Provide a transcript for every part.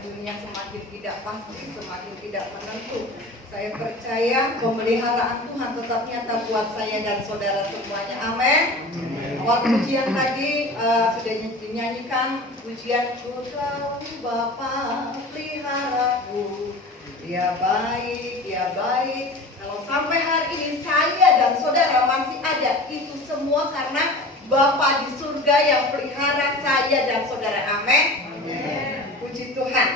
dunia semakin tidak pasti, semakin tidak menentu. Saya percaya pemeliharaan Tuhan tetap nyata buat saya dan saudara semuanya. Amin. Awal pujian tadi sudah dinyanyikan pujian Ku tahu Bapa peliharaku, Dia baik, Dia baik. Kalau sampai hari ini saya dan saudara masih ada, itu semua karena Bapa di surga yang pelihara saya dan saudara. Amin. Puji Tuhan.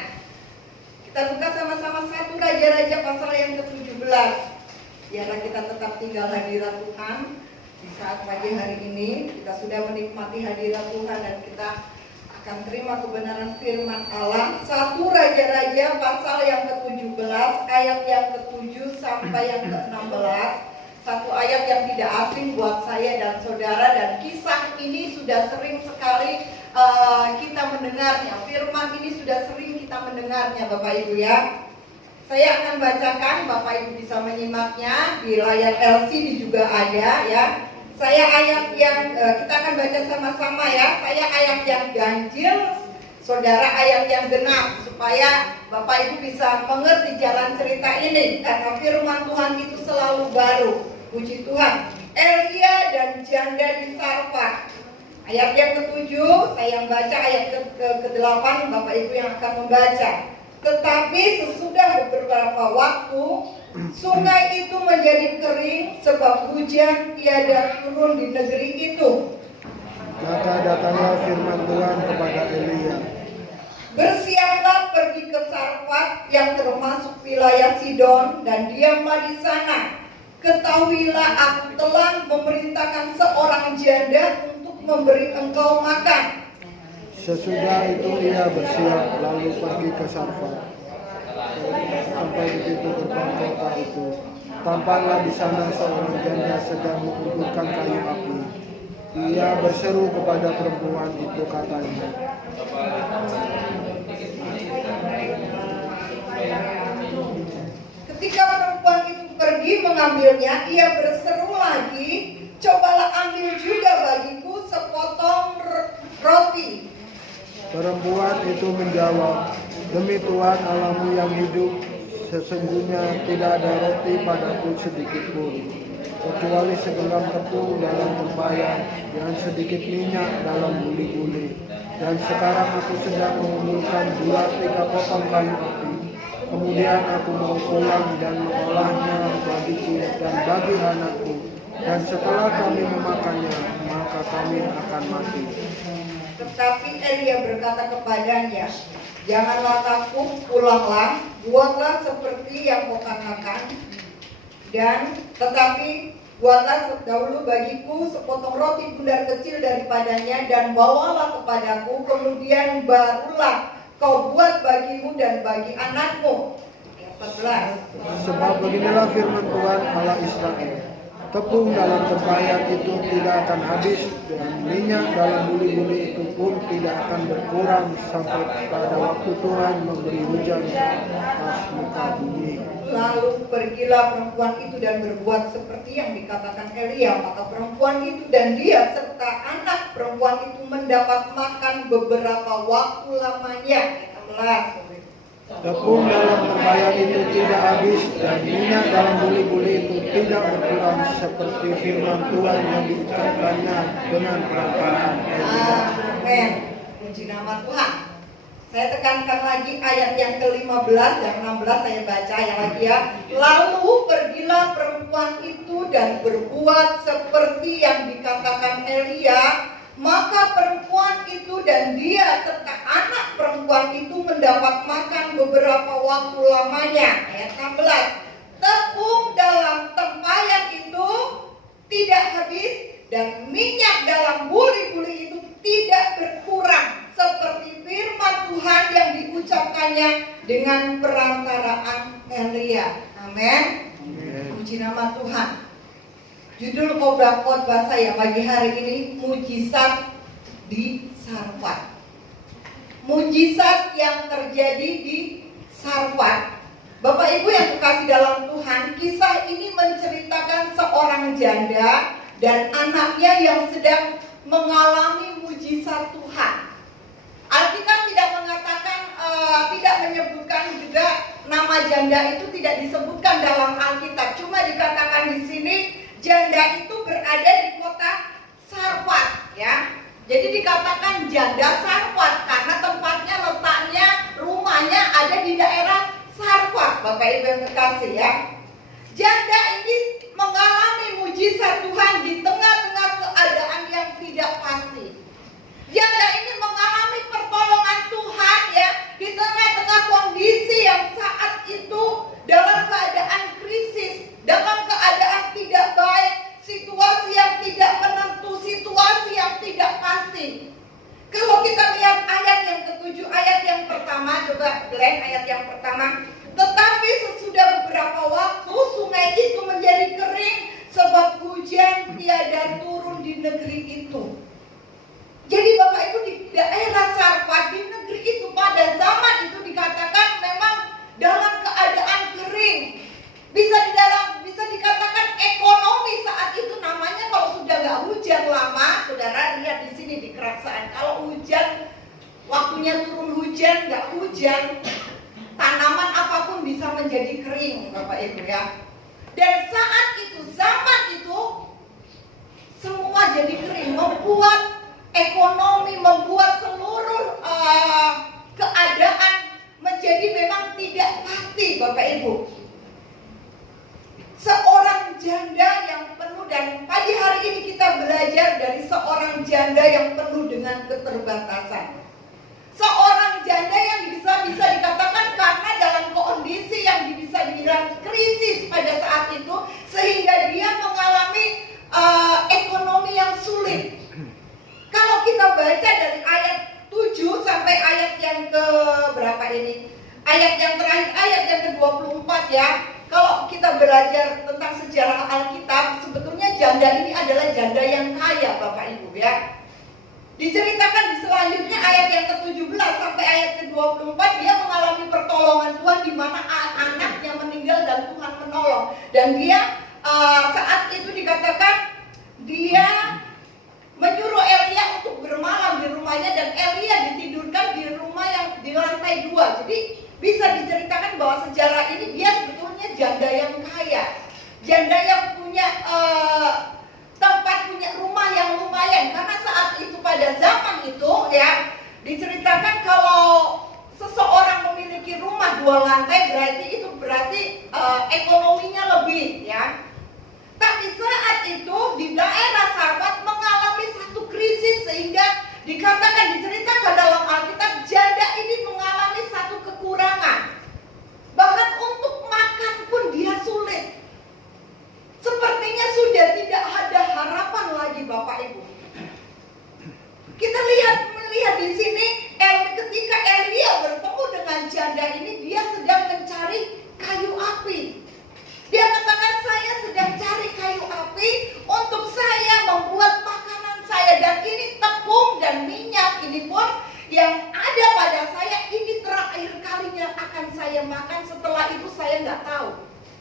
Kita buka sama-sama 1 Raja-Raja pasal yang ke-17. Biarlah kita tetap tinggal hadirat Tuhan. Di saat pagi hari ini kita sudah menikmati hadirat Tuhan dan kita akan terima kebenaran firman Allah. 1 Raja-Raja pasal yang ke-17 ayat yang ke-7 sampai yang ke-16. Satu ayat yang tidak asing buat saya dan saudara, dan kisah ini sudah sering sekali kita mendengarnya. Firman ini sudah sering kita mendengarnya Bapak Ibu ya. Saya akan bacakan, Bapak Ibu bisa menyimaknya di layar LCD juga ada ya. Saya ayat yang kita akan baca sama-sama ya. Saya ayat yang ganjil, saudara ayat yang genap, supaya Bapak Ibu bisa mengerti jalan cerita ini. Karena firman Tuhan itu selalu baru. Puji Tuhan. Elia dan janda di Sarfat. Ayat yang ke-7, saya yang baca, ayat ke-8 Bapak Ibu yang akan membaca. Tetapi sesudah beberapa waktu, sungai itu menjadi kering sebab hujan tiada turun di negeri itu. Maka datanglah firman Tuhan kepada Elia. Bersiaplah pergi ke Sarfat yang termasuk wilayah Sidon dan diamlah di sana. Ketahuilah aku telah memerintahkan seorang janda untuk memberi engkau makan. Sesudah itu ia bersiap lalu pergi ke Sarfat. Sampai di pintu gerbang kota itu, tampaklah di sana seorang janda sedang mengumpulkan kayu api. Ia berseru kepada perempuan itu, katanya, ketika perempuan itu pergi mengambilnya, ia berseru lagi, cobalah ambil juga bagiku sepotong roti. Perempuan itu menjawab, demi Tuhan Allahmu yang hidup, sesungguhnya tidak ada roti padaku sedikit pun, kecuali segenggam tepung dalam tempayan dan sedikit minyak dalam buli-buli. Dan sekarang aku sedang mengumpulkan 2-3 potong kayu api. Kemudian aku mau pulang dan mengolahnya bagiku dan bagi anakku. Dan setelah kami memakannya, maka kami akan mati. Tetapi Elia berkata kepadanya, janganlah takut, pulanglah, buatlah seperti yang kau katakan, dan tetapi buatlah dahulu bagiku sepotong roti bundar kecil daripadanya, dan bawalah kepadaku, kemudian barulah kau buat bagimu dan bagi anakmu. 14. Sebab beginilah firman Tuhan Allah Israel, tepung dalam tempayan itu tidak akan habis, dan minyak dalam buli-buli itu pun tidak akan berkurang sampai pada waktu Tuhan memberi hujan atas muka bumi. Lalu pergilah perempuan itu dan berbuat seperti yang dikatakan Elia. Maka perempuan itu dan dia serta anak perempuan itu mendapat makan beberapa waktu lamanya. 16. Tepung dalam tempayan itu tidak habis, dan minyak dalam buli-buli itu tidak berkurang, seperti firman Tuhan yang diucapkannya dengan perkataan Elia. Amin. Puji nama Tuhan. Saya tekankan lagi ayat yang ke-15 dan 16 saya baca yang lagi ya. Lalu pergilah perempuan itu dan berbuat seperti yang dikatakan Elia. Maka perempuan itu dan dia serta anak perempuan itu mendapat makan beberapa waktu lamanya. Ayat 16. Tepung dalam tempayan itu tidak habis, dan minyak dalam buli-buli itu tidak berkurang, seperti firman Tuhan yang diucapkannya dengan perantaraan Elia. Amin. Puji nama Tuhan. Judul khotbah saya pagi hari ini, mujizat di Sarfat. Mujizat yang terjadi di Sarfat. Bapak Ibu yang kekasih dalam Tuhan, kisah ini menceritakan seorang janda dan anaknya yang sedang mengalami mujizat Tuhan. Alkitab tidak mengatakan, tidak menyebutkan juga nama janda itu tidak disebutkan dalam Alkitab. Cuma dikatakan di sini janda itu berada di kota Sarfat, ya. Jadi dikatakan janda Sarfat karena tempatnya, letaknya, rumahnya ada di daerah Sarfat, Bapak Ibu yang kekasih, ya. Janda ini mengalami mujizat Tuhan di tengah-tengah keadaan yang tidak pasti. Janda ini mengalami pertolongan Tuhan, ya, di tengah-tengah kondisi yang saat itu dalam keadaan krisis, dalam keadaan tidak baik, situasi yang tidak menentu, situasi yang tidak pasti. Kalau kita lihat ayat yang ketujuh, ayat yang pertama, coba Glenn ayat yang pertama. Tetapi sesudah beberapa waktu sungai itu menjadi kering sebab hujan tiada turun di negeri itu. Jadi Bapak Ibu, di daerah Sarfat, di negeri itu pada zaman itu dikatakan memang dalam keadaan kering. Bisa dikatakan ekonomi saat itu namanya kalau sudah nggak hujan lama, saudara lihat di sini di Keraksaan. Kalau hujan, waktunya turun hujan, nggak hujan, tanaman apapun bisa menjadi kering, Bapak Ibu, ya. Dan saat itu, zaman itu, semua jadi kering, membuat ekonomi, membuat seluruh keadaan menjadi memang tidak pasti, Bapak Ibu. Seorang janda yang penuh, dan pagi hari ini kita belajar dari seorang janda yang penuh dengan keterbatasan. Seorang janda yang bisa dikatakan karena dalam kondisi yang bisa dibilang krisis pada saat itu, sehingga dia mengalami ekonomi yang sulit. Kalau kita baca dari ayat 7 sampai ayat yang ke berapa ini? Ayat yang terakhir, ayat yang ke-24, ya. Kalau kita belajar tentang sejarah Alkitab, sebetulnya janda ini adalah janda yang kaya, Bapak Ibu, ya. Diceritakan di selanjutnya ayat yang ke-17 sampai ayat ke-24, dia mengalami pertolongan Tuhan di mana anaknya meninggal dan Tuhan menolong. Dan dia saat itu dikatakan dia menyuruh Elia untuk bermalam di rumahnya, dan Elia ditidurkan di rumah yang di lantai 2. Jadi bisa diceritakan bahwa sejarah ini dia sebetulnya janda yang kaya, janda yang punya tempat, punya rumah yang lumayan. Karena saat itu pada zaman itu, ya, diceritakan kalau seseorang memiliki rumah 2 lantai berarti ekonominya lebih, ya. Tapi saat itu di daerah Sarfat mengalami satu krisis, sehingga dikatakan, diceritakan dalam Alkitab, janda ini mengalami satu kekurangan. Bahkan untuk makan pun dia sulit. Sepertinya sudah tidak ada harapan lagi, Bapak Ibu. Kita melihat di sini, ketika Elia bertemu dengan janda ini, dia sedang mencari kayu api. Dia katakan, saya sedang cari kayu api untuk saya membuat makanan saya, dan ini tepung dan minyak ini pun yang ada pada saya, ini terakhir kalinya akan saya makan. Setelah itu saya nggak tahu,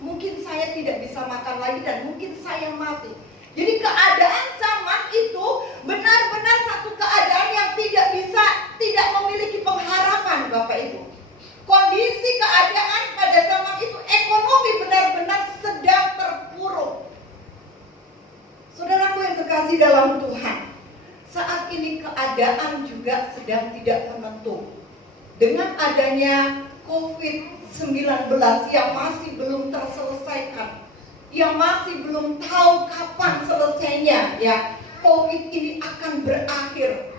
mungkin saya tidak bisa makan lagi dan mungkin saya mati. Jadi keadaan zaman itu benar-benar satu keadaan yang tidak memiliki pengharapan, Bapak Ibu. Kondisi keadaan pada zaman itu, ekonomi benar-benar sedang terpuruk. Saudaraku yang kekasih dalam Tuhan, saat ini keadaan juga sedang tidak menentu. Dengan adanya COVID-19 yang masih belum terselesaikan, yang masih belum tahu kapan selesainya, ya, COVID ini akan berakhir.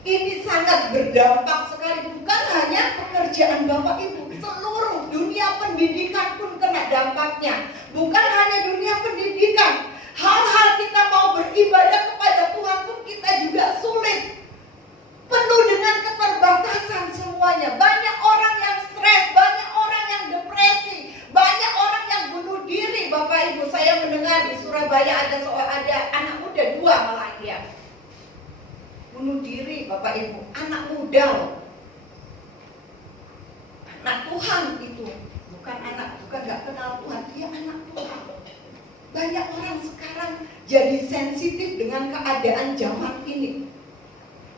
Ini sangat berdampak sekali, bukan hanya pekerjaan Bapak Ibu, seluruh dunia pendidikan pun kena dampaknya. Bukan hanya dunia pendidikan, hal-hal kita mau beribadah kepada Tuhan pun kita juga sulit. Penuh dengan keterbatasan semuanya. Banyak orang yang stres, banyak orang yang depresi, banyak orang yang bunuh diri, Bapak Ibu. Saya mendengar di Surabaya ada anak muda 2 malah dia bunuh diri, Bapak Ibu, anak muda loh. Anak Tuhan itu, bukan gak kenal Tuhan, dia anak Tuhan. Banyak orang sekarang jadi sensitif dengan keadaan zaman ini.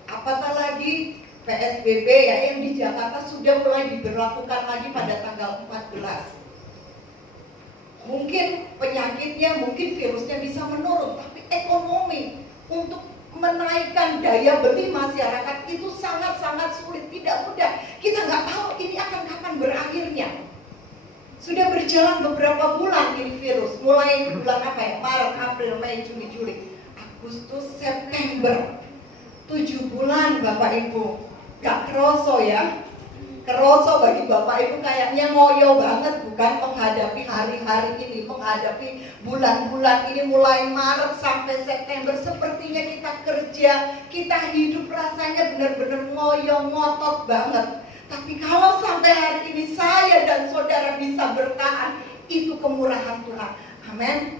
Apatah lagi PSBB ya yang di Jakarta sudah mulai diberlakukan lagi pada tanggal 14. Mungkin penyakitnya, mungkin virusnya bisa menurun, tapi ekonomi untuk menaikkan daya beli masyarakat itu sangat-sangat sulit, tidak mudah. Kita nggak tahu ini akan kapan berakhirnya. Sudah berjalan beberapa bulan ini virus, mulai bulan apa ya? Maret, April, Mei, Juni, Juli, Agustus, September. 7 bulan Bapak Ibu. Gak kerasa ya. Kerasa bagi Bapak Ibu kayaknya ngoyo banget bukan menghadapi hari-hari ini, menghadapi bulan-bulan ini mulai Maret sampai September. Sepertinya kita kerja, kita hidup rasanya benar-benar ngoyo, ngotot banget. Tapi kalau sampai hari ini saya dan saudara bisa bertahan, itu kemurahan Tuhan. Amin.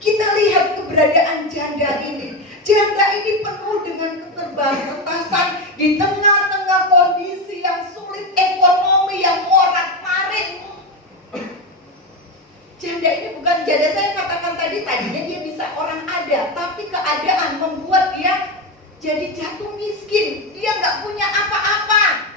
Kita lihat keberadaan janda ini. Janda ini penuh dengan keterbatasan di tengah-tengah kondisi yang sulit, ekonomi yang morat-marit. Janda ini bukan janda, saya katakan tadinya dia bisa orang ada, tapi keadaan membuat dia jadi jatuh miskin. Dia nggak punya apa-apa.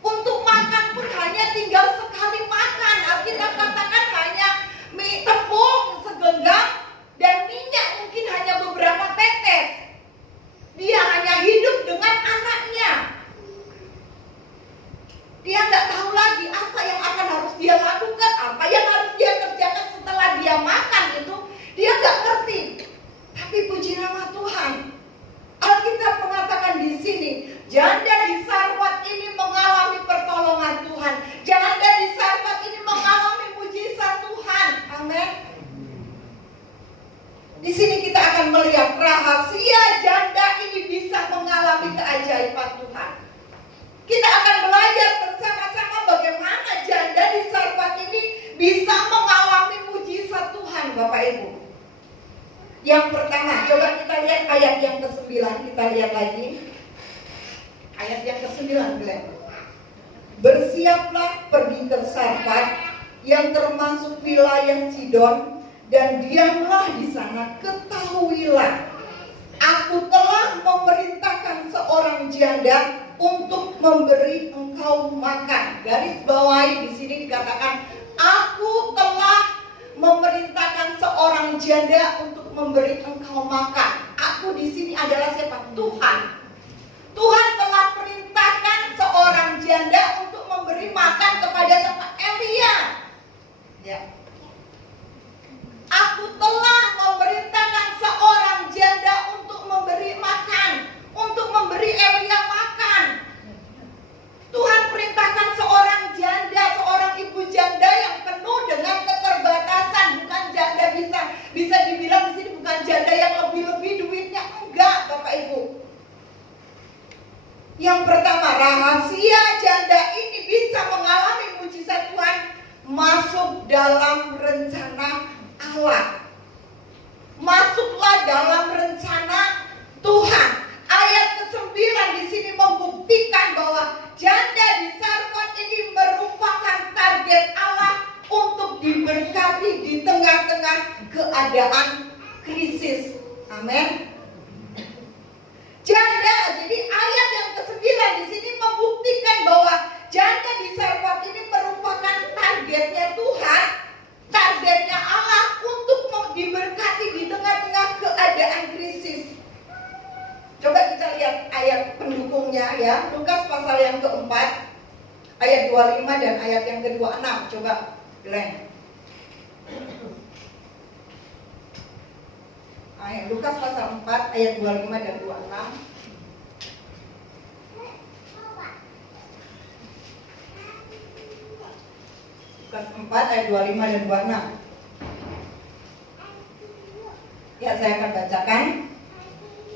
Untuk makan pun hanya tinggal sekali makan. Alkitab katakan hanya mie tepung segenggam dan minyak mungkin hanya beberapa tetes. Dia hanya hidup dengan anaknya. Dia nggak tahu lagi apa yang akan harus dia lakukan, apa yang harus dia kerjakan setelah dia makan itu. Dia nggak ngerti. Tapi puji nama Tuhan, Alkitab mengatakan di sini, janda di Sarfat ini mengalami pertolongan Tuhan. Janda di Sarfat ini mengalami mujizat Tuhan. Amin. Di sini kita akan melihat rahasia janda ini bisa mengalami keajaiban Tuhan. Kita akan belajar bersama-sama bagaimana janda di Sarfat ini bisa mengalami mujizat Tuhan, Bapak Ibu. Yang pertama, coba kita lihat ayat yang ke-9, kita lihat lagi. Ayat yang ke-9, bersiaplah pergi ke Sarfat yang termasuk wilayah Sidon dan diamlah di sana. Ketahuilah, aku telah memerintahkan seorang janda untuk memberi engkau makan. Garis bawahi di sini dikatakan, aku telah memerintahkan seorang janda untuk memberi engkau makan. Aku di sini adalah siapa? Tuhan. Tuhan telah perintahkan seorang janda untuk memberi makan kepada siapa? Elia. Ya. Aku telah memerintahkan seorang janda untuk memberi makan, untuk memberi Elia makan. Tuhan perintahkan seorang janda, seorang ibu janda yang penuh dengan keterbatasan. Bukan janda bisa dibilang di sini bukan janda yang lebih-lebih duitnya, enggak, Bapak Ibu. Yang pertama, rahasia janda ini bisa mengalami mujizat Tuhan, masuk dalam rencana Allah. Masuklah dalam rencana Tuhan. Ayat ke-9 di sini membuktikan bahwa janda di Sarfat ini merupakan target Allah untuk diberkati di tengah-tengah keadaan krisis. Amin. Janda, jadi ayat yang ke-9 di sini membuktikan bahwa janda di Sarfat ini merupakan targetnya Tuhan, targetnya Allah untuk diberkati di tengah-tengah keadaan krisis. Coba kita lihat ayat pendukungnya ya, Lukas pasal yang keempat, ayat 25 dan ayat yang ke-26. Coba Glenn. Lukas pasal 4 ayat 25 dan 26. Lukas 4 ayat 25 dan 26. Ya, saya akan bacakan.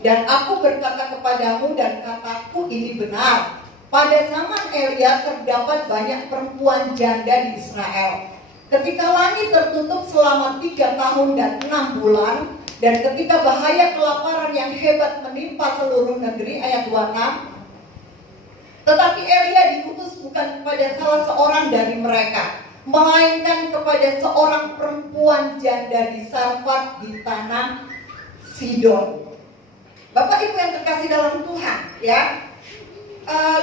Dan aku berkata kepadamu dan kataku ini benar. Pada zaman Elia terdapat banyak perempuan janda di Israel. Ketika langit tertutup selama 3 tahun dan 6 bulan, dan ketika bahaya kelaparan yang hebat menimpa seluruh negeri, ayat 26. Tetapi Elia diutus bukan kepada salah seorang dari mereka, melainkan kepada seorang perempuan janda di Sarfat di tanah Sidon. Bapak Ibu yang terkasih dalam Tuhan, ya,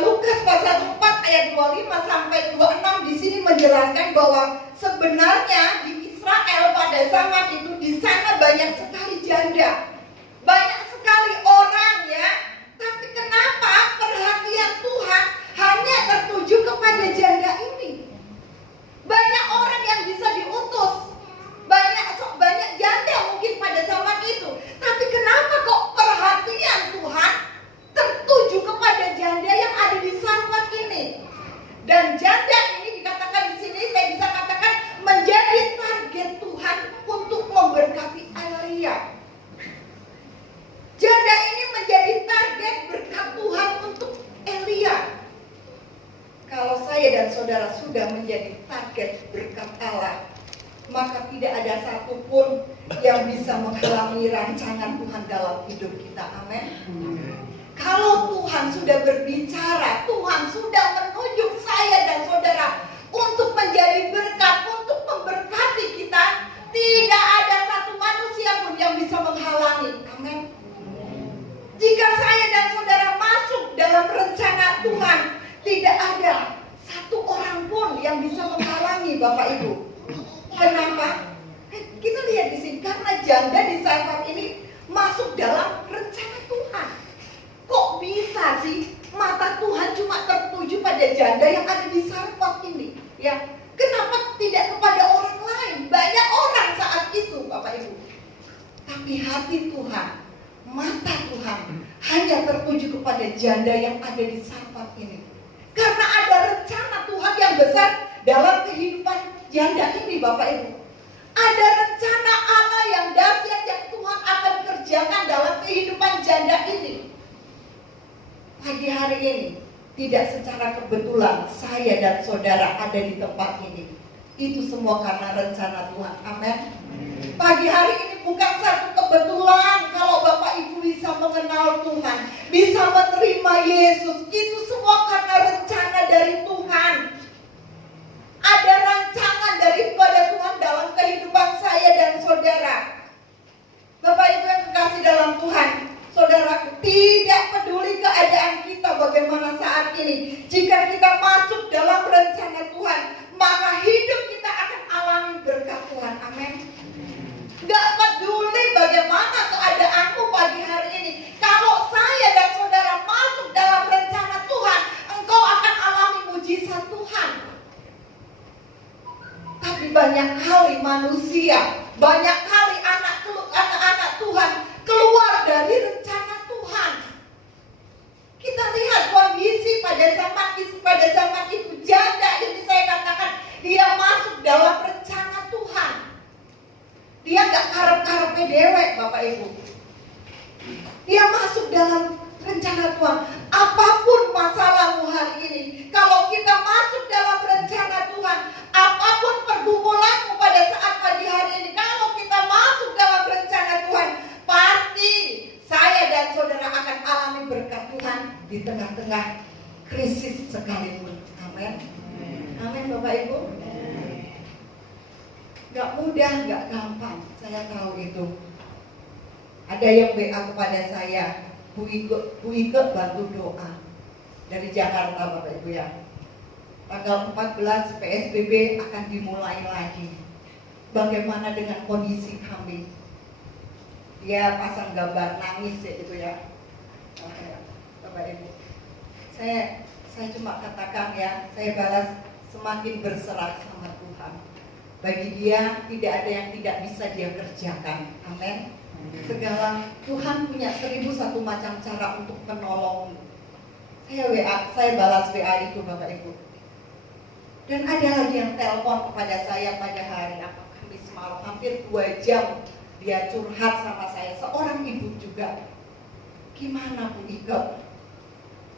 Lukas pasal 4 ayat 25 sampai 26 di sini menjelaskan bahwa sebenarnya di Israel pada zaman itu di sana banyak sekali janda, banyak sekali orang ya. Tapi kenapa perhatian Tuhan hanya tertuju kepada janda ini? Banyak orang yang bisa diutus, banyak janda mungkin pada zaman itu. Tapi kenapa kok perhatian Tuhan tertuju kepada janda yang ada di Sarfat ini? Dan janda ini dikatakan di sini, saya bisa katakan menjadi target Tuhan untuk memberkati Elia. Janda ini menjadi target berkat Tuhan untuk Elia. Kalau saya dan saudara sudah menjadi target berkat Allah, maka tidak ada satupun yang bisa menghalangi rancangan Tuhan dalam hidup kita. Amin. Kalau Tuhan sudah berbicara, Tuhan sudah menunjuk saya dan saudara untuk menjadi berkat, untuk memberkati kita, tidak ada satu manusia pun yang bisa menghalangi. Amin. Jika saya dan saudara masuk dalam rencana Tuhan, tidak ada satu orang pun yang bisa menghalangi Bapak Ibu. Kenapa? Kita lihat di sini, karena janda di Sarfat ini masuk dalam rencana Tuhan. Kok bisa sih mata Tuhan cuma tertuju pada janda yang ada di Sarfat ini? Ya, kenapa tidak kepada orang lain? Banyak orang saat itu, Bapak Ibu. Tapi hati Tuhan, mata Tuhan hanya tertuju kepada janda yang ada di Sarfat ini. Karena ada rencana Tuhan yang besar dalam kehidupan janda ini, Bapak Ibu. Ada rencana Allah yang dahsyat yang Tuhan akan kerjakan dalam kehidupan janda ini. Pagi hari ini, tidak secara kebetulan saya dan saudara ada di tempat ini. Itu semua karena rencana Tuhan. Amin. Pagi hari ini bukan satu kebetulan kalau Bapak Ibu bisa mengenal Tuhan, bisa menerima Yesus. Itu semua karena rencana dari Tuhan. Ada rancangan daripada Tuhan dalam kehidupan saya dan saudara. Bapak Ibu yang kekasih dalam Tuhan, saudara, tidak peduli keadaan kita bagaimana saat ini. Jika kita masuk dalam rencana Tuhan, maka hidup kita akan alami berkat Tuhan. Amin. Gak peduli bagaimana keadaanmu pagi hari ini, kalau saya dan saudara masuk dalam rencana Tuhan, engkau akan alami mujizat Tuhan. Tapi banyak kali manusia, banyak kali anak-anak Tuhan keluar dari rencana Tuhan. Kita lihat kondisi pada zaman itu janda ini, saya katakan dia masuk dalam rencana Tuhan. Dia gak karep-karepnya dewek, Bapak Ibu. Dia masuk dalam rencana Tuhan. Apapun masalahmu hari ini, kalau kita masuk dalam rencana Tuhan, apapun pergumulanmu pada saat pagi hari ini, kalau kita masuk dalam rencana Tuhan, pasti saya dan saudara akan alami berkat Tuhan di tengah-tengah krisis sekalipun. Amin. Amin, Bapak Ibu. Gak mudah, gak gampang, saya tahu itu. Ada yang WA kepada saya, Bu Ike bantu doa. Dari Jakarta, Bapak Ibu ya. Tanggal 14 PSBB akan dimulai lagi. Bagaimana dengan kondisi kami? Dia pasang gambar nangis ya itu ya. Bapak Ibu. Saya cuma katakan ya, saya balas semakin berserah sama Tuhan. Bagi dia tidak ada yang tidak bisa dia kerjakan. Amin. Segala Tuhan punya 1001 macam cara untuk menolong. Saya balas WA itu, Bapak Ibu. Dan ada lagi yang telepon kepada saya pada hari Kamis malam, hampir 2 jam dia curhat sama saya, seorang ibu juga. Gimana Bu Ike?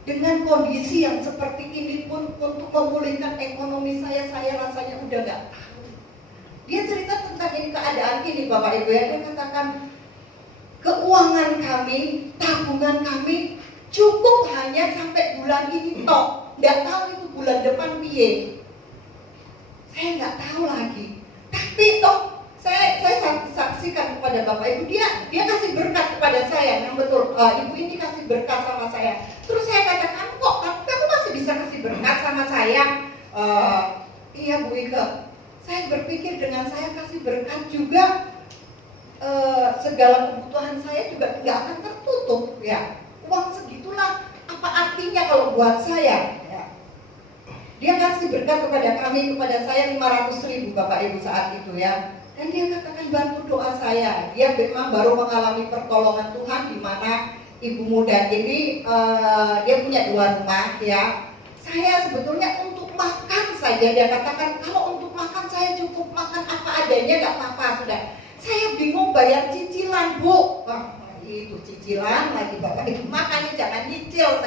Dengan kondisi yang seperti ini pun untuk memulihkan ekonomi saya rasanya udah gak tahu. Dia cerita tentang ini, keadaan ini, Bapak Ibu ya. Dia katakan keuangan kami, tabungan kami cukup hanya sampai bulan ini tok. Nggak tahu itu bulan depan piye. Saya nggak tahu lagi. Tapi toh saya saksikan kepada Bapak Ibu, dia kasih berkat kepada saya. Yang betul, ibu ini kasih berkat sama saya. Terus saya katakan, kok berkat sama saya. Iya Bu Ike, saya berpikir dengan saya kasih berkat juga segala kebutuhan saya juga tidak akan tertutup ya. Uang segitulah apa artinya kalau buat saya ya. Dia kasih berkat kepada kami, kepada saya 500.000 Bapak Ibu saat itu ya. Dan dia katakan bantu doa saya. Dia memang baru mengalami pertolongan Tuhan di mana ibu muda ini dia punya 2 rumah ya. Saya sebetulnya untuk makan saja, dia katakan kalau untuk makan saya cukup makan apa adanya, nggak apa-apa sudah. Saya bingung bayar cicilan Bu. Wah, itu cicilan lagi Bapak Ibu, makanya jangan nyicil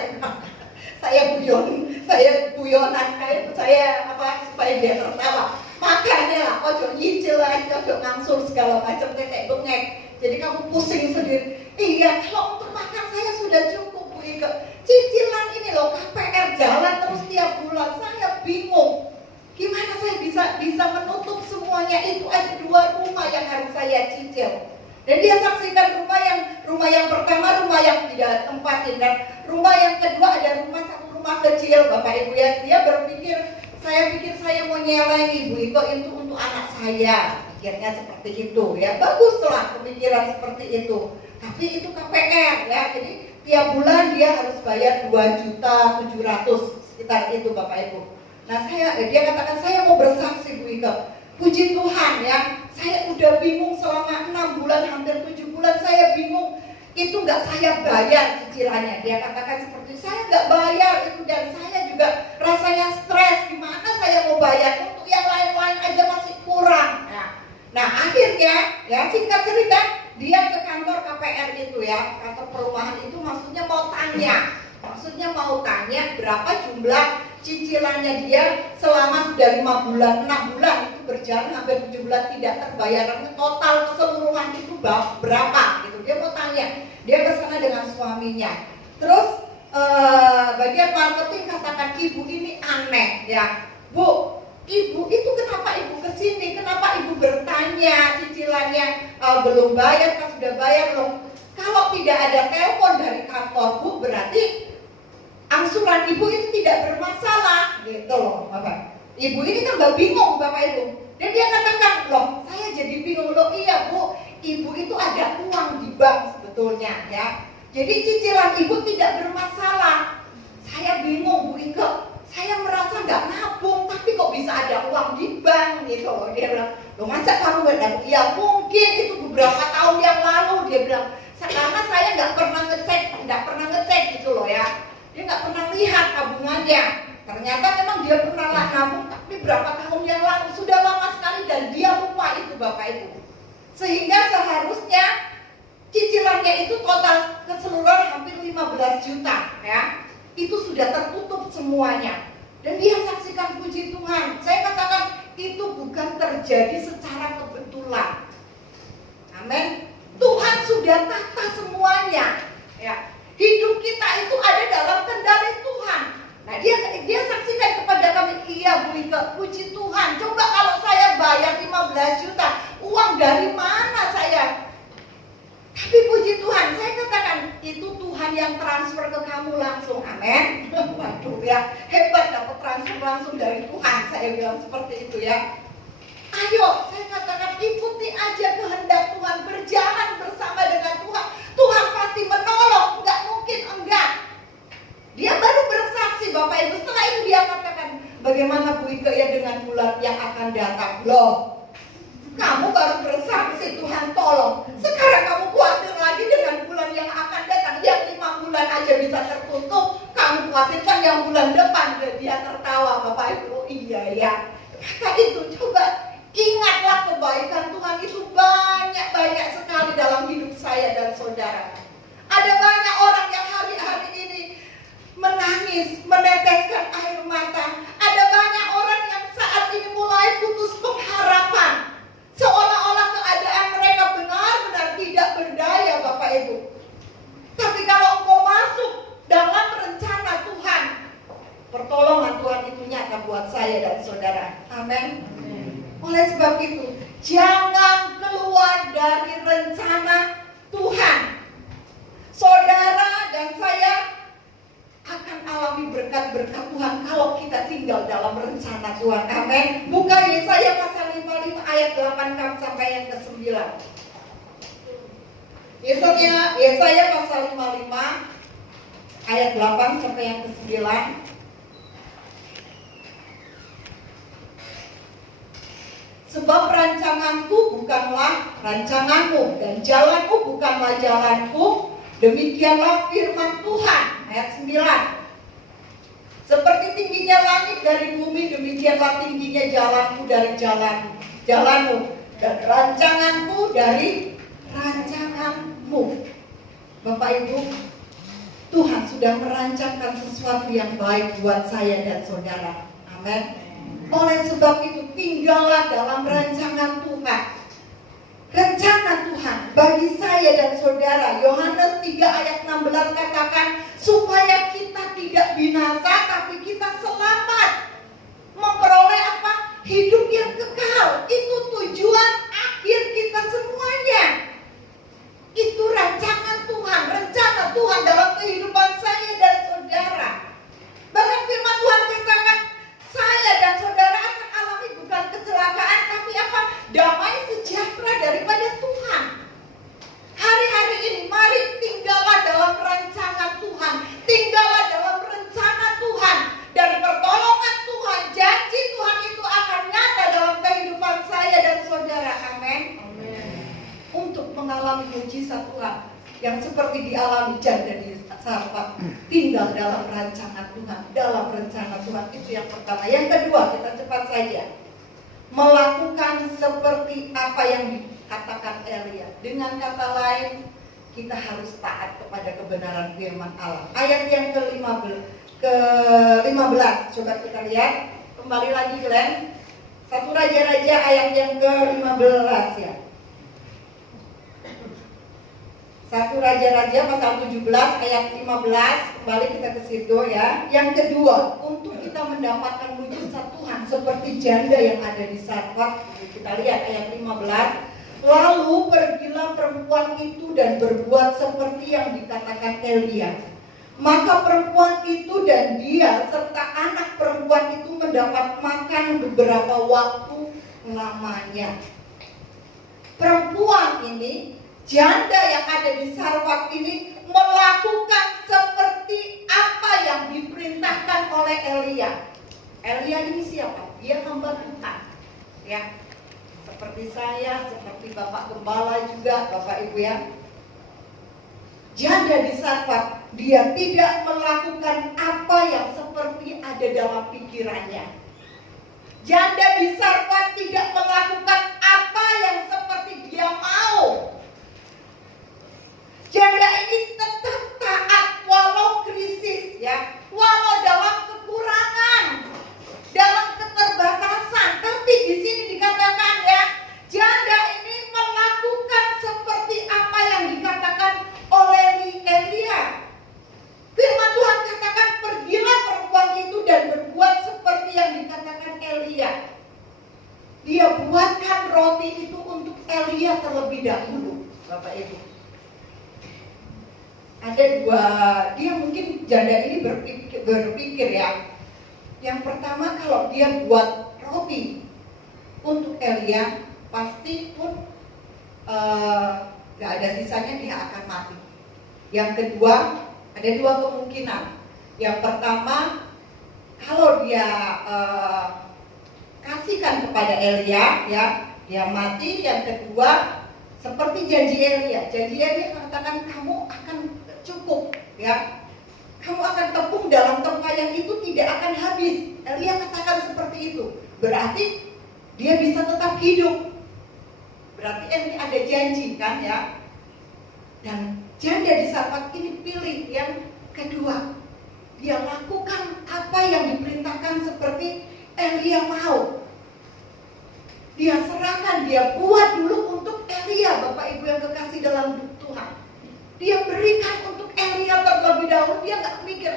saya guyonan kayak saya apa supaya dia tertawa. Makanya lah, ojo nyicil lagi, ojo ngangsur segala macam tetek bengek. Jadi kamu pusing sendiri. Iya, kalau untuk makan saya sudah cukup Bu Ike. Cicilan ini loh KPR jalan terus tiap bulan, saya bingung. Gimana saya bisa menutup semuanya? Itu ada 2 rumah yang harus saya cicil. Dan dia saksikan rumah yang pertama rumah yang tidak tempatin, dan rumah yang kedua ada satu rumah kecil Bapak Ibu ya. Dia berpikir saya mau nyalain Ibu Iko itu untuk anak saya. Pikirnya seperti itu ya. Baguslah pemikiran seperti itu. Tapi itu KPR ya. Jadi tiap bulan dia harus bayar 2.700.000 sekitar itu Bapak Ibu. Nah dia katakan saya mau bersaksi Bu Iko. Puji Tuhan ya, saya udah bingung selama 6 bulan, hampir 7 bulan saya bingung. Itu nggak saya bayar cicilannya. Dia katakan seperti saya nggak bayar itu, dan saya juga rasanya stres. Gimana saya mau bayar untuk yang lain-lain aja masih kurang. Nah akhirnya ya singkat cerita dia ke kantor KPR itu ya, kantor perumahan itu maksudnya mau tanya berapa jumlah cicilannya dia selama sudah 5 bulan, 6 bulan itu berjalan hampir 7 bulan tidak terbayarnya, total keseluruhan itu berapa gitu. Dia mau tanya, dia kesana dengan suaminya. Terus bagian marketing katakan ibu ini aneh ya, Bu, ibu itu kenapa ibu kesini, kenapa ibu bertanya cicilannya belum bayar, kan sudah bayar loh. Kalau tidak ada telepon dari kantor Bu, berarti angsuran ibu itu tidak bermasalah gitu loh Bapak. Ibu ini kan gak bingung Bapak Ibu. Dan dia katakan, loh saya jadi bingung loh. Iya Bu, ibu itu ada uang di bank sebetulnya ya. Jadi cicilan ibu tidak bermasalah. Saya bingung Bu Ike, saya merasa gak nabung tapi kok bisa ada uang di bank gitu loh. Dia bilang, loh masa kamu gak nabung? Ya mungkin itu beberapa tahun yang lalu. Dia bilang, karena saya gak pernah ngecek gitu loh ya. Dia nggak pernah lihat tabungannya. Ternyata memang dia pernah nabung, tapi berapa tahun yang lalu, sudah lama sekali dan dia lupa itu Bapak Ibu. Sehingga seharusnya cicilannya itu total keseluruhan hampir 15 juta ya. Itu sudah tertutup semuanya. Dan dia saksikan puji Tuhan. Saya katakan itu bukan terjadi secara kebetulan. Amin. Tuhan sudah tata semuanya ya. Hidup kita itu ada dalam kendali Tuhan. Nah dia saksikan kepada kami, iya Bu Ike, puji Tuhan. Coba kalau saya bayar 15 juta, uang dari mana saya? Tapi puji Tuhan, saya katakan itu Tuhan yang transfer ke kamu langsung, amin. Waduh ya, hebat dapat transfer langsung dari Tuhan. Saya bilang seperti itu ya. Ayo, saya katakan ikuti aja kehendak Tuhan, berjalan bersama dengan Tuhan. Tuhan pasti menolong, nggak mungkin enggak. Dia baru bersaksi Bapak Ibu. Setelah itu dia katakan, bagaimana Bu Ike ya dengan bulan yang akan datang? Loh, kamu baru bersaksi Tuhan tolong. Sekarang kamu khawatir lagi dengan bulan yang akan datang. Yang 5 bulan aja bisa tertutup, kamu khawatirkan yang bulan depan. Dia tertawa Bapak Ibu. Iya ya. Maka itu coba ingatlah kebaikan Tuhan itu banyak sekali dalam hidup saya dan saudara. Ada banyak orang yang hari-hari ini menangis, meneteskan air mata. Ada banyak orang yang saat ini mulai putus pengharapan. Seolah-olah keadaan mereka benar-benar tidak berdaya Bapak Ibu. Tapi kalau engkau masuk dalam rencana Tuhan, pertolongan Tuhan itu nyata buat saya dan saudara. Amin. Oleh sebab itu, jangan keluar dari rencana Tuhan. Saudara dan saya akan akan alami berkat-berkat Tuhan kalau kita tinggal dalam rencana Tuhan. Amin. Buka Yesaya pasal 55 ayat 8 sampai yang ke-9. Yesaya pasal 55 ayat 8 sampai yang ke-9. Sebab rancanganku bukanlah rancanganmu, dan jalanku bukanlah jalanku. Demikianlah firman Tuhan. Ayat 9. Seperti tingginya langit dari bumi, demikianlah tingginya jalanku dari jalanmu, dan rancanganku dari rancanganmu. Bapak Ibu, Tuhan sudah merancangkan sesuatu yang baik buat saya dan saudara. Amin. Oleh sebab itu, tinggallah dalam rancangan Tuhan. Rencana Tuhan bagi saya dan saudara. Yohanes 3 ayat 16 katakan, supaya kita tidak binasa, tapi kita selamat. Memperoleh apa? Hidup yang kekal. Itu tujuan akhir kita semuanya. Itu rancangan Tuhan, rencana Tuhan dalam kehidupan saya dan saudara. Bahkan firman Tuhan katakan, saya dan saudara akan alami bukan kecelakaan, tapi apa? Damai sejahtera daripada Tuhan. Hari-hari ini mari tinggallah dalam rancangan Tuhan, tinggallah dalam rencana Tuhan, dan pertolongan Tuhan, janji Tuhan itu akan nyata dalam kehidupan saya dan saudara. Amin. Untuk mengalami mujizat Tuhan yang seperti dialami janda di Sarfat, tinggal dalam rancangan Tuhan, dalam rencana Tuhan. Itu yang pertama. Yang kedua, kita cepat saja, melakukan seperti apa yang dikatakan Elia. Dengan kata lain, kita harus taat kepada kebenaran firman Allah. Ayat yang ke-15, coba kita lihat kembali lagi, Glenn. 1 Raja-Raja ayat yang ke-15 ya. 1 Raja-Raja pasal 17 ayat 15, kembali kita ke situ ya. Yang kedua, untuk kita mendapatkan mujizat Tuhan seperti janda yang ada di Sarfat, kita lihat ayat 15. Lalu pergilah perempuan itu dan berbuat seperti yang dikatakan Elia. Maka perempuan itu dan dia serta anak perempuan itu mendapat makan beberapa waktu lamanya. Perempuan ini, janda yang ada di Sarfat ini, melakukan seperti apa yang diperintahkan oleh Elia. Elia ini siapa? Dia hamba Tuhan, ya. Seperti saya, seperti Bapak Gembala juga, Bapak Ibu ya. Janda di Sarfat, dia tidak melakukan apa yang seperti ada dalam pikirannya. Janda di Sarfat tidak melakukan apa yang seperti dia mau. Janda ini tetap taat walau krisis ya, walau dalam kekurangan, dalam keterbatasan. Tapi di sini dikatakan ya, janda ini melakukan seperti apa yang dikatakan oleh Elia. Firman Tuhan katakan, pergilah perempuan itu dan berbuat seperti yang dikatakan Elia. Dia buatkan roti itu untuk Elia terlebih dahulu, Bapak Ibu. Ada dua, dia mungkin janda ini berpikir ya. Yang pertama, kalau dia buat roti untuk Elia, pasti pun gak ada sisanya, dia akan mati. Yang kedua, ada dua kemungkinan. Yang pertama, kalau dia kasihkan kepada Elia, ya, dia mati. Yang kedua, seperti janji Elia. Janji Elia katakan, kamu akan cukup, ya. Kamu akan tepung dalam tempayan itu tidak akan habis. Elia katakan seperti itu. Berarti dia bisa tetap hidup. Berarti ini ada janji kan ya. Dan janda di Sarfat ini pilih yang kedua. Dia lakukan apa yang diperintahkan seperti Elia mau. Dia serahkan, dia buat dulu untuk Elia, Bapak Ibu yang kekasih dalam Tuhan. Dia berikan untuk Elia terlebih dahulu. Dia gak mikir,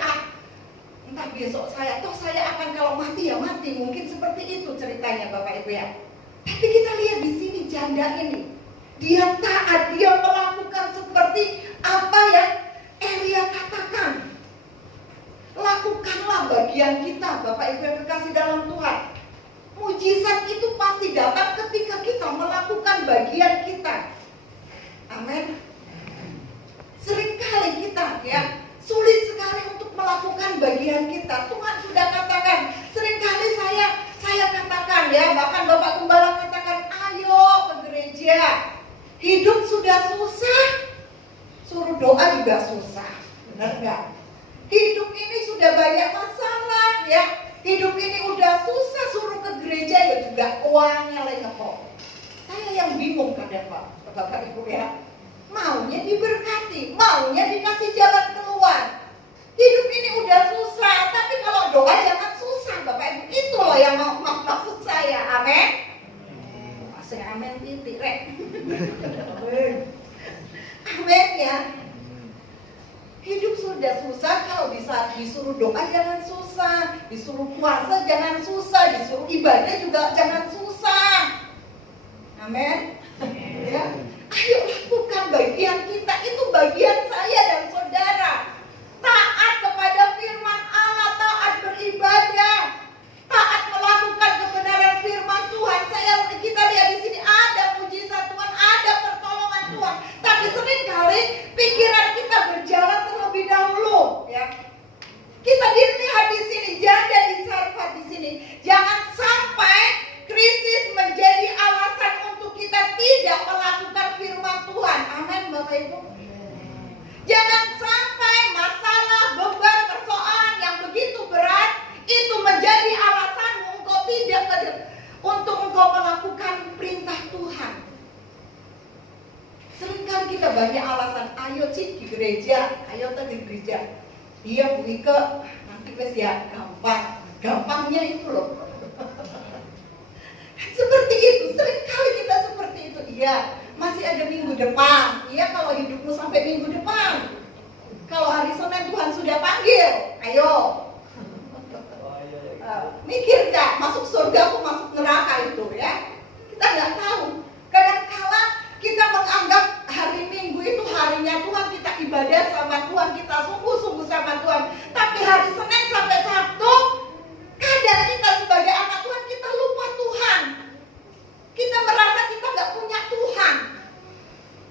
entar besok saya, toh saya akan kalau mati ya mati. Mungkin seperti itu ceritanya Bapak Ibu ya. Tapi kita lihat di sini janda ini, dia taat, dia melakukan seperti apa yang Elia katakan. lakukanlah bagian kita, Bapak Ibu yang kekasih dalam Tuhan. Mujizat itu pasti datang ketika kita melakukan bagian kita. Amin. Seringkali kita sulit sekali untuk melakukan bagian kita. Tuhan sudah katakan, seringkali saya katakan bahkan Bapak Gembala katakan, ayo ke gereja. Hidup sudah susah, suruh doa juga susah. Benar nggak? Hidup ini sudah banyak masalah Hidup ini udah susah, suruh ke gereja juga uangnya lagi ngepok. Saya yang bingung kadang Bapak Ibu maunya diberkati, maunya dikasih jalan keluar. Hidup ini udah susah, tapi kalau doa jangan susah Bapak Ibu. Itu loh yang maksud saya. Amin. Masih amin titik rek. Amin ya. Hidup sudah susah, kalau di saat disuruh doa jangan susah, disuruh puasa jangan susah, disuruh ibadah juga jangan susah. Amin. Ya. Ayo lakukan bagian kita, itu bagian saya dan saudara. Taat kepada firman Allah, taat beribadah, taat melakukan kebenaran firman Tuhan. Kita lihat di sini ada mujizat Tuhan, ada pertolongan Tuhan. Tapi seringkali pikiran kita berjalan terlebih dahulu. Kita dilihat di sini, janda di Sarfat di sini. Jangan sampai krisis menjadi alasan untuk kita tidak melakukan firman Tuhan. Amin Bapak Ibu. Jangan sampai masalah, beban, persoalan yang begitu berat itu menjadi alasanmu engkau tidak untuk engkau melakukan perintah Tuhan. Seringkali kita banyak alasan, ayo Cik di gereja, ayo ke gereja. Dia Bu Ike, nanti wes gampangnya itu loh. Seperti itu, seringkali kita seperti itu. Iya, masih ada minggu depan. Iya, kalau hidupmu sampai minggu depan. Kalau hari Senin Tuhan sudah panggil, ayo. Mikir gak, masuk surga aku masuk neraka itu Kita nggak tahu. Kadang-kala kita menganggap hari Minggu itu harinya Tuhan, kita ibadah sama Tuhan, kita sungguh-sungguh sama Tuhan. Tapi hari Senin sampai Sabtu, kadang kita sebagai anak Tuhan, kita lupa Tuhan. Kita merasa kita nggak punya Tuhan.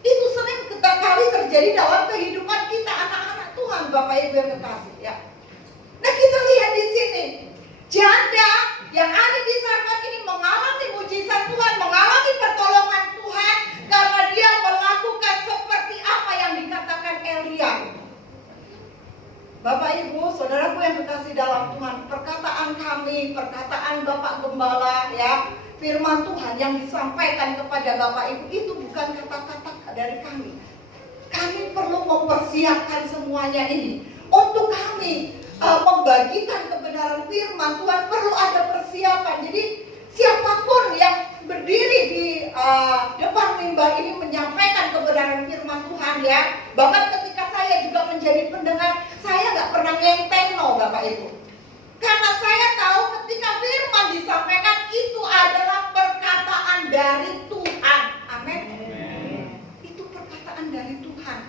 Itu sering kali terjadi dalam kehidupan kita, anak-anak Tuhan, Bapak Ibu yang kekasih Nah kita lihat di sini, janda yang ada di Sarfat ini mengalami mujizat Tuhan, mengalami pertolongan Tuhan karena dia melakukan seperti apa yang dikatakan Elia. Bapak Ibu, saudaraku yang kekasih dalam Tuhan, perkataan kami, perkataan Bapak Gembala firman Tuhan yang disampaikan kepada Bapak Ibu itu bukan kata-kata dari kami. Kami perlu mempersiapkan semuanya ini. Untuk kami membagikan kebenaran firman Tuhan perlu ada persiapan. Jadi siapapun yang berdiri di depan mimbar ini menyampaikan kebenaran firman Tuhan bahkan ketika saya juga menjadi pendengar, saya nggak pernah ngenteng Bapak Ibu. Karena saya tahu ketika firman disampaikan itu adalah perkataan dari Tuhan. Amin. Itu perkataan dari Tuhan,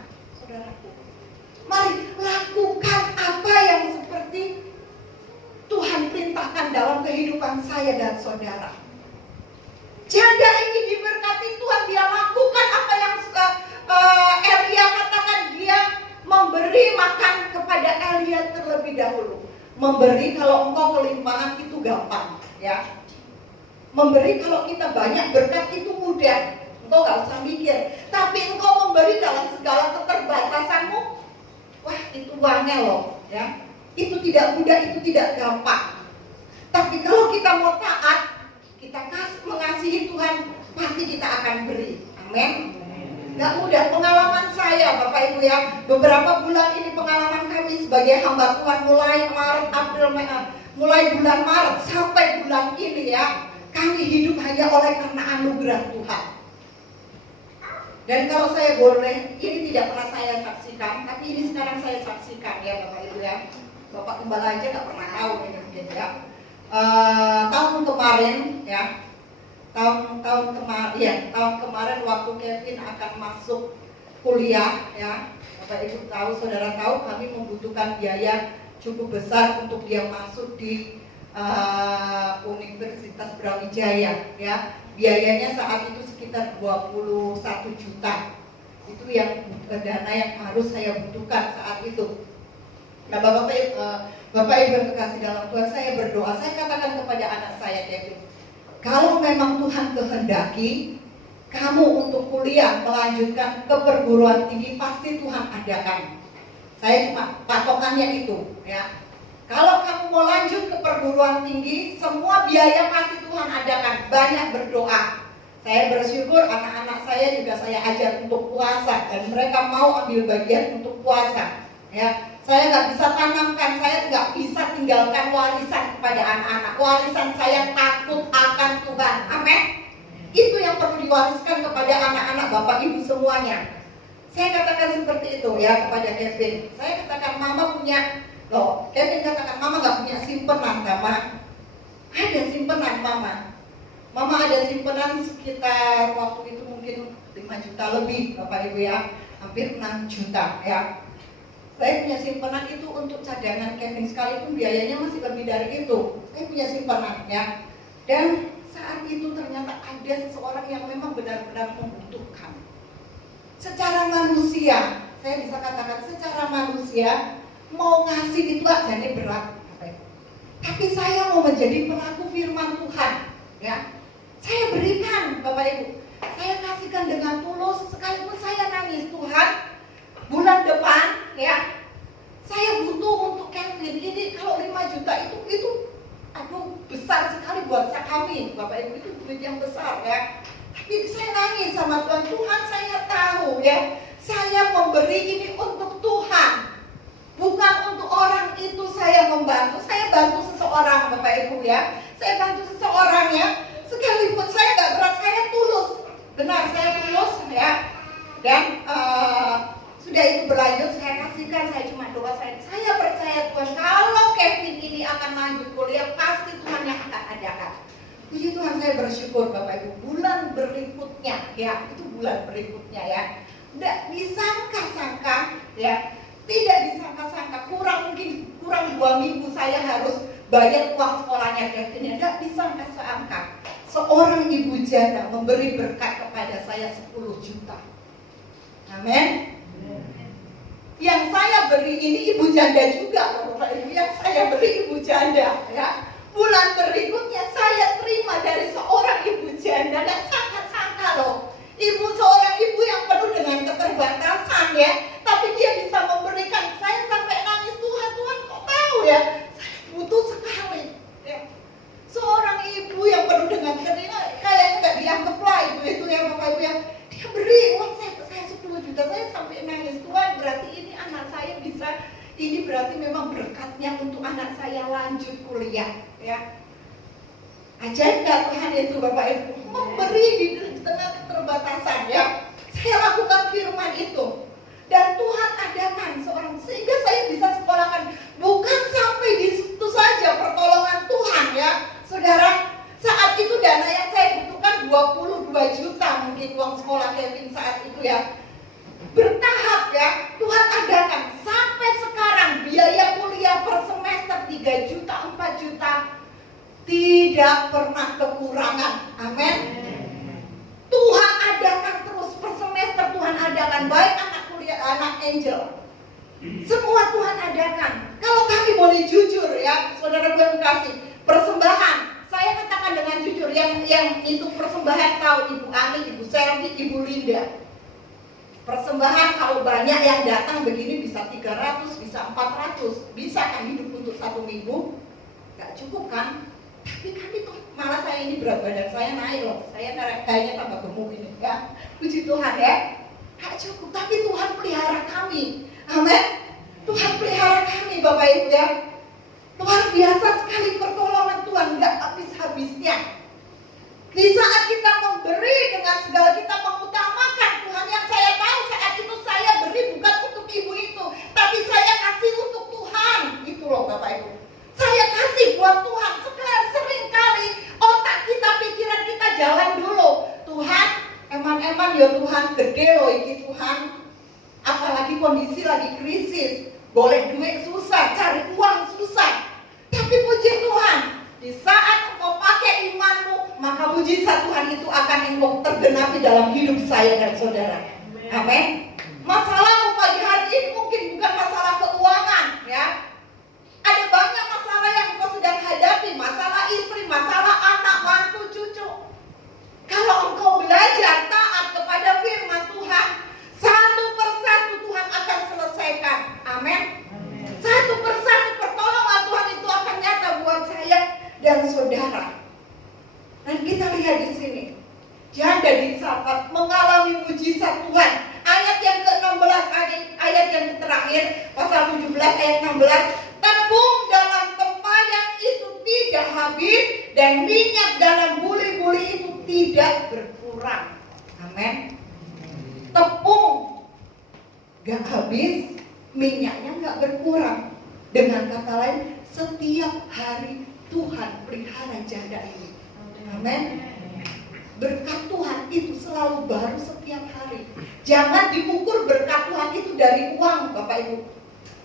saudaraku. Mari lakukan apa yang seperti Tuhan perintahkan dalam kehidupan saya dan saudara. Janda ini diberkati Tuhan, dia lakukan apa yang Elia katakan, dia memberi makan kepada Elia terlebih dahulu. Memberi kalau engkau kelimpahan itu gampang Memberi kalau kita banyak berkat itu mudah, engkau gak usah mikir. Tapi engkau memberi dalam segala keterbatasanmu, wah itu uangnya loh Itu tidak mudah, itu tidak gampang. Tapi kalau kita mau taat, kita mengasihi Tuhan, pasti kita akan beri. Amin. Gak mudah. Pengalaman saya Bapak Ibu beberapa bulan ini pengalaman kami sebagai hamba Tuhan, mulai Maret, April, mulai bulan Maret sampai bulan ini kami hidup hanya oleh karena anugerah Tuhan. Dan kalau saya boleh, ini tidak pernah saya saksikan, tapi ini sekarang saya saksikan Bapak Ibu Bapak Gembala aja gak pernah tahu ini mungkin tahun kemarin tahun kemarin waktu Kevin akan masuk kuliah Bapak Ibu tahu, saudara tahu kami membutuhkan biaya cukup besar untuk dia masuk di Universitas Brawijaya ya. Biayanya saat itu sekitar 21 juta. Itu yang dana yang harus saya butuhkan saat itu. Nah, Bapak Ibu yang terkasih dalam Tuhan, saya berdoa, saya katakan kepada anak saya Kevin, kalau memang Tuhan kehendaki kamu untuk kuliah melanjutkan ke perguruan tinggi, pasti Tuhan adakan. Saya cuma patokannya itu ya. Kalau kamu mau lanjut ke perguruan tinggi, semua biaya pasti Tuhan adakan. Banyak berdoa. Saya bersyukur anak-anak saya juga saya ajar untuk puasa dan mereka mau ambil bagian untuk puasa. Ya, saya nggak bisa tanamkan, saya nggak bisa tinggalkan warisan kepada anak-anak. Warisan saya takut akan Tuhan. Amin. Itu yang perlu diwariskan kepada anak-anak Bapak Ibu semuanya. Saya katakan seperti itu ya kepada Kevin. Saya katakan mama punya, loh Kevin katakan mama nggak punya simpenan, Mama. Ada simpenan mama. Mama ada simpenan sekitar waktu itu mungkin 5 juta lebih Bapak Ibu ya, hampir 6 juta ya. Saya punya simpanan itu untuk cadangan Kevin, sekalipun biayanya masih lebih dari itu. Saya punya simpanan ya. Dan saat itu ternyata ada seseorang yang memang benar-benar membutuhkan. Secara manusia, saya bisa katakan secara manusia mau ngasih itu aja nih berat. Tapi saya mau menjadi pelaku firman Tuhan ya. Saya berikan Bapak Ibu, saya kasihkan dengan tulus, sekalipun saya nangis, Tuhan bulan depan ya saya butuh untuk Kevin ini. Kalau 5 juta itu aduh besar sekali buat kami Bapak Ibu, itu duit yang besar ya. Tapi saya nangis sama Tuhan, Tuhan saya tahu ya, saya memberi ini untuk Tuhan, bukan untuk orang itu. Saya membantu, saya bantu seseorang Bapak Ibu ya, saya bantu seseorang ya. Sekalipun saya nggak berat, saya tulus, benar saya tulus ya. Dan sudah itu berlanjut, saya kasihkan, saya cuma doa, saya percaya Tuhan, kalau Kevin ini akan lanjut kuliah, pasti Tuhan yang akan adakan. Puji Tuhan, saya bersyukur Bapak Ibu, bulan berikutnya ya, itu bulan berikutnya ya, tidak disangka-sangka ya, tidak disangka-sangka, mungkin kurang 2 minggu saya harus bayar uang sekolahnya Kevin ya, tidak disangka-sangka. Seorang ibu janda memberi berkat kepada saya 10 juta. Amin. Yang saya beri ini ibu janda juga Bapak Ibu, yang saya beri ibu janda ya. Bulan berikutnya saya terima dari seorang ibu janda, dan sangka-sangka loh. Seorang ibu yang penuh dengan keterbatasan ya, tapi dia bisa memberikan. Saya sampai nangis, Tuhan kok tahu ya, saya butuh sekali ya. Seorang ibu yang penuh dengan keringat, kayaknya nggak dianggap lah itu ya Bapak Ibu ya. Dia beri uang saya 10 juta, saya sampai nangis. Tuhan, berarti ini anak saya bisa, ini berarti memang berkatnya untuk anak saya lanjut kuliah ya. Ajaib gak Tuhan itu Bapak Ibu, memberi di tengah keterbatasan ya. Saya lakukan firman itu dan Tuhan adakan seorang, sehingga saya bisa sekolahkan. Bukan sampai di situ saja pertolongan Tuhan ya saudara. Saat itu dana yang saya butuhkan 22 juta mungkin uang sekolah Kevin saat itu ya. Bertahap ya, Tuhan adakan sampai sekarang biaya kuliah per semester 3 juta, 4 juta tidak pernah kekurangan. Amin. Tuhan adakan terus per semester, Tuhan adakan, baik anak kuliah, anak angel, semua Tuhan adakan. Kalau kami boleh jujur ya, saudara gue kasih persembahan, saya katakan dengan jujur, yang itu persembahan tahu Ibu Ani, Ibu Selvi, Ibu Linda. Persembahan kalau banyak yang datang begini bisa 300, bisa 400, bisa kan hidup untuk 1 minggu? Gak cukup kan? Tapi kami tuh, malah saya ini berat badan saya naik loh, saya kayaknya tambah gemuk ini ya. Puji Tuhan ya, gak cukup, tapi Tuhan pelihara kami. Amin. Tuhan pelihara kami Bapak Ibu ya. Luar biasa sekali pertolongan Tuhan, gak habis-habisnya. Di saat kita memberi dengan segala, kita mengutamakan Tuhan. Yang saya tahu saat itu saya beri bukan untuk ibu itu, tapi saya kasih untuk Tuhan. Gitu loh Bapak Ibu, saya kasih buat Tuhan. Sering kali otak kita, pikiran kita jalan dulu, Tuhan eman-eman ya Tuhan, gede loh ini Tuhan. Apalagi kondisi lagi krisis, Boleh duit susah, cari uang susah. Tapi puji Tuhan, di saat engkau pakai imanmu, maka mujizat Tuhan itu akan engkau tergenapi dalam hidup saya dan saudara. Amin. Masalahmu pagi hari ini mungkin bukan masalah keuangan, ya. Ada banyak masalah yang engkau sedang hadapi, masalah istri, masalah anak, mantu, cucu. Kalau engkau belajar taat kepada firman Tuhan, satu persatu Tuhan akan selesaikan. Amin. Satu persatu pertolongan Tuhan itu akan nyata buat saya dan saudara. Dan kita lihat di sini, janda di Sarfat mengalami mujizat Tuhan. Ayat yang ke-16, ayat yang terakhir, pasal 17 ayat 16. Tepung dalam tempayan itu tidak habis, dan minyak dalam buli-buli itu tidak berkurang. Amin. Tepung gak habis, minyaknya gak berkurang. Dengan kata lain, setiap hari Tuhan pelihara janda ini. Amin. Berkat Tuhan itu selalu baru setiap hari. Jangan diukur berkat Tuhan itu dari uang, Bapak Ibu.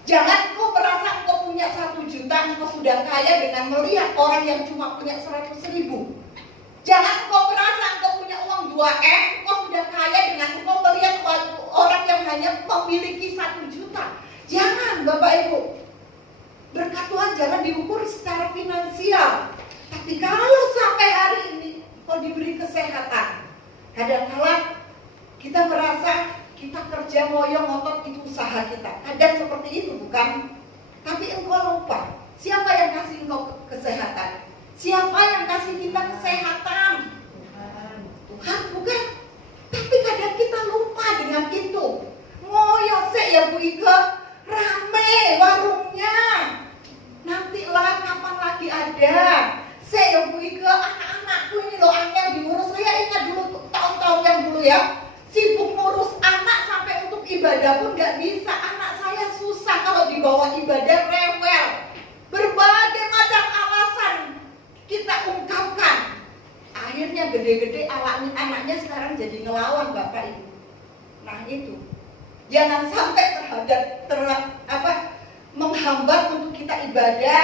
Jangan kau merasa engkau punya 1 juta, engkau sudah kaya dengan melihat orang yang cuma punya 100.000. Jangan engkau merasa engkau punya uang 2M, engkau sudah kaya dengan engkau melihat orang yang hanya memiliki 1 juta. Jangan, Bapak Ibu. Berkat Tuhan jangan diukur secara finansial. Tapi kalau sampai hari ini kau diberi kesehatan, kadang-kala kita merasa kita kerja moyong ngotot itu usaha kita. Kadang seperti itu, bukan? Tapi engkau lupa, siapa yang kasih engkau kesehatan? Siapa yang kasih kita kesehatan? Tuhan, bukan? Tapi kadang kita lupa dengan itu. Ngoyo sek ya Bu Ike, rame warungnya. Nantilah kapan lagi ada. Sek ya Bu Ike, anak-anakku ini loh angel diurus. Saya ingat dulu tahun-tahun yang dulu ya, sibuk ngurus anak sampai untuk ibadah pun gak bisa. Anak saya susah kalau dibawa ibadah, rewel. Berbagai macam alasan kita ungkapkan. Akhirnya gede-gede anaknya sekarang jadi ngelawan Bapak Ibu. Nah itu, jangan sampai menghambat untuk kita ibadah.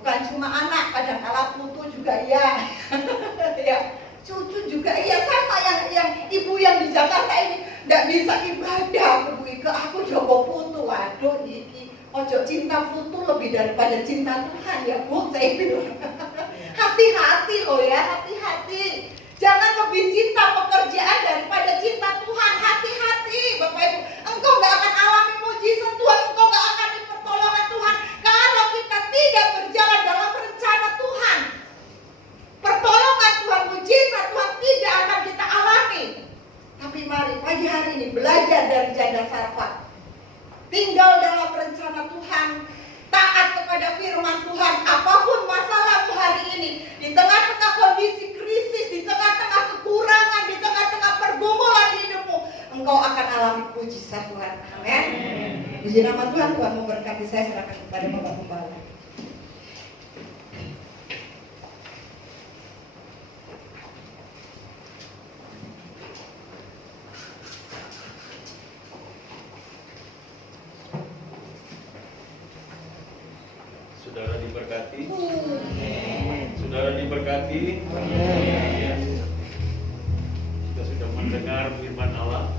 Bukan cuma anak, kadang-kala putu juga ya. Ya, cucu juga iya, sama yang ibu yang di Jakarta ini nggak bisa ibadah. Bu Ike, aku coba putu, waduh iki ojo cinta putu lebih daripada cinta Tuhan ya Bu, saya bilang. Hati-hati loh ya, hati-hati. Jangan lebih cinta pekerjaan daripada cinta Tuhan. Hati-hati Bapak Ibu. Engkau gak akan alami mujizat Tuhan, engkau gak akan dipertolongan Tuhan kalau kita tidak berjalan dalam rencana Tuhan. Pertolongan Tuhan, mujizat Tuhan tidak akan kita alami. Tapi mari pagi hari ini belajar dari janda Sarfat. Tinggal dalam rencana Tuhan, taat kepada firman Tuhan. Apapun masalahmu hari ini, di tengah-tengah kondisi krisis, di tengah-tengah kekurangan, di tengah-tengah pergumulan hidupmu, engkau akan alami mujizat Tuhan. Amin. Puji nama Tuhan, Tuhan memberkati. Saya serahkan kepada Bapak Gembala. Saudara diberkati. Saudara diberkati. Ya. Kita sudah mendengar firman Allah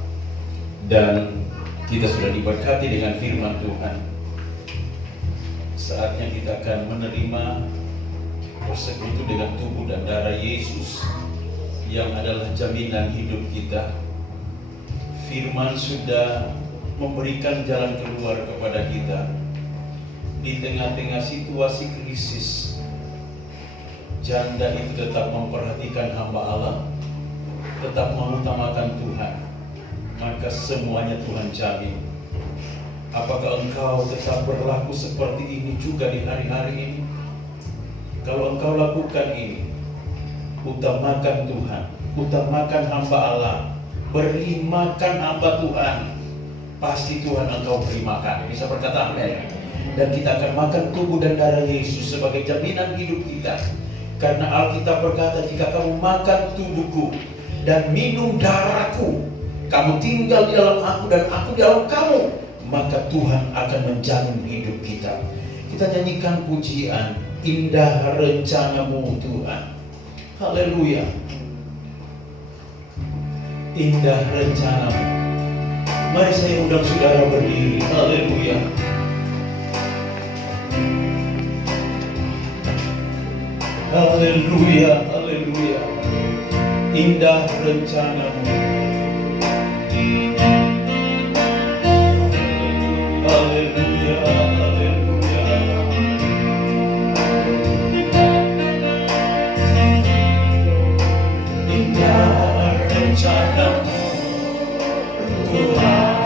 dan kita sudah diberkati dengan firman Tuhan. Saatnya kita akan menerima bersekutu dengan tubuh dan darah Yesus yang adalah jaminan hidup kita. Firman sudah memberikan jalan keluar kepada kita di tengah-tengah situasi krisis. Janda itu tetap memperhatikan hamba Allah, tetap mengutamakan Tuhan, maka semuanya Tuhan jamin. Apakah engkau tetap berlaku seperti ini juga di hari-hari ini? Kalau engkau lakukan ini, utamakan Tuhan, utamakan hamba Allah, beri makan hamba Tuhan, pasti Tuhan engkau beri makan. Bisa berkata amin. Dan kita akan makan tubuh dan darah Yesus sebagai jaminan hidup kita. Karena Alkitab berkata, jika kamu makan tubuhku dan minum darahku, kamu tinggal di dalam aku dan aku di dalam kamu, maka Tuhan akan menjamin hidup kita. Kita nyanyikan pujian, indah rencanamu Tuhan. Haleluya. Indah rencanamu. Mari saya undang saudara berdiri. Haleluya. Haleluya, haleluya. Indah rencanamu. Haleluya, haleluya. Indah rencanamu Tuhan.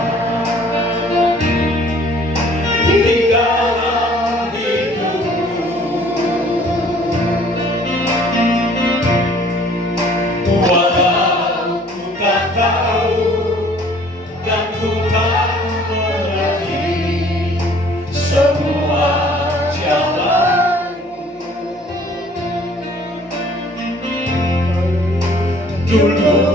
Di dalam walau ku tak tahu dan ku tak mengerti semua jalan. Dulu